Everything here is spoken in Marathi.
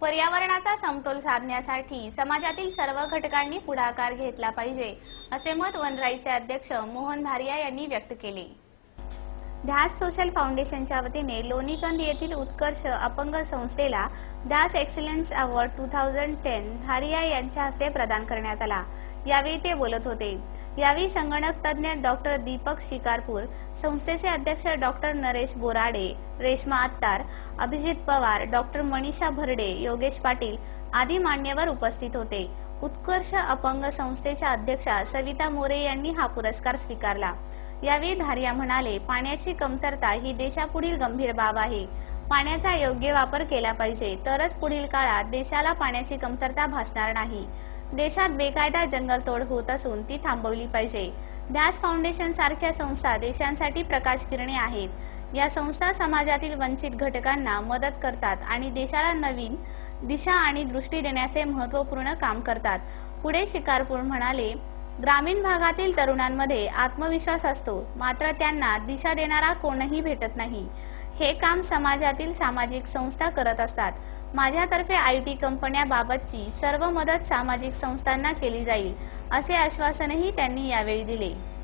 पर्यावरणाचा समतोल साधण्यासाठी समाजातील सर्व घटकांनी पुढाकार घेतला पाहिजे, असे मत वनराईचे अध्यक्ष मोहन धारिया यांनी व्यक्त केले. ध्यास सोशल फाउंडेशनच्या वतीने लोणीकंद येथील उत्कर्ष अपंग संस्थेला ध्यास एक्सलन्स अवॉर्ड 2010 धारिया यांच्या हस्ते प्रदान करण्यात आला. यावेळी ते बोलत होते. यावेळी संगणक तज्ञ डॉक्टर दीपक शिकारपूर, संस्थेचे अध्यक्ष डॉक्टर नरेश बोराडे, रेश्मा अत्तार, अभिजित पवार, डॉक्टर मनीषा भरडे, योगेश पाटील आदी मान्यवर उपस्थित होते. उत्कर्ष अपंग संस्थेच्या अध्यक्षा सविता मोरे यांनी हा पुरस्कार स्वीकारला. यावेळी धारिया म्हणाले, पाण्याची कमतरता ही देशापुढील गंभीर बाब आहे. पाण्याचा योग्य वापर केला पाहिजे, तरच पुढील काळात देशाला पाण्याची कमतरता भासणार नाही. देशात बेकायदा जंगलतोड होत असून ती थांबवली पाहिजे. ध्यास फाउंडेशन सारख्या संस्था देशांसाठी प्रकाश किरणे आहेत. या संस्था समाजातील वंचित घटकांना मदत करतात आणि देशाला नवीन दिशा आणि दृष्टी देण्याचे महत्त्वपूर्ण काम करतात. पुढे शिकारपूर म्हणाले, ग्रामीण भागातील तरुणांमध्ये आत्मविश्वास असतो, मात्र त्यांना दिशा देणारा कोणही भेटत नाही. हे काम समाजातील सामाजिक संस्था करत असतात. माझ्यातर्फे IT कंपन्यांबाबतची सर्व मदत सामाजिक संस्थांना केली जाईल, असे आश्वासनही त्यांनी यावेळी दिले.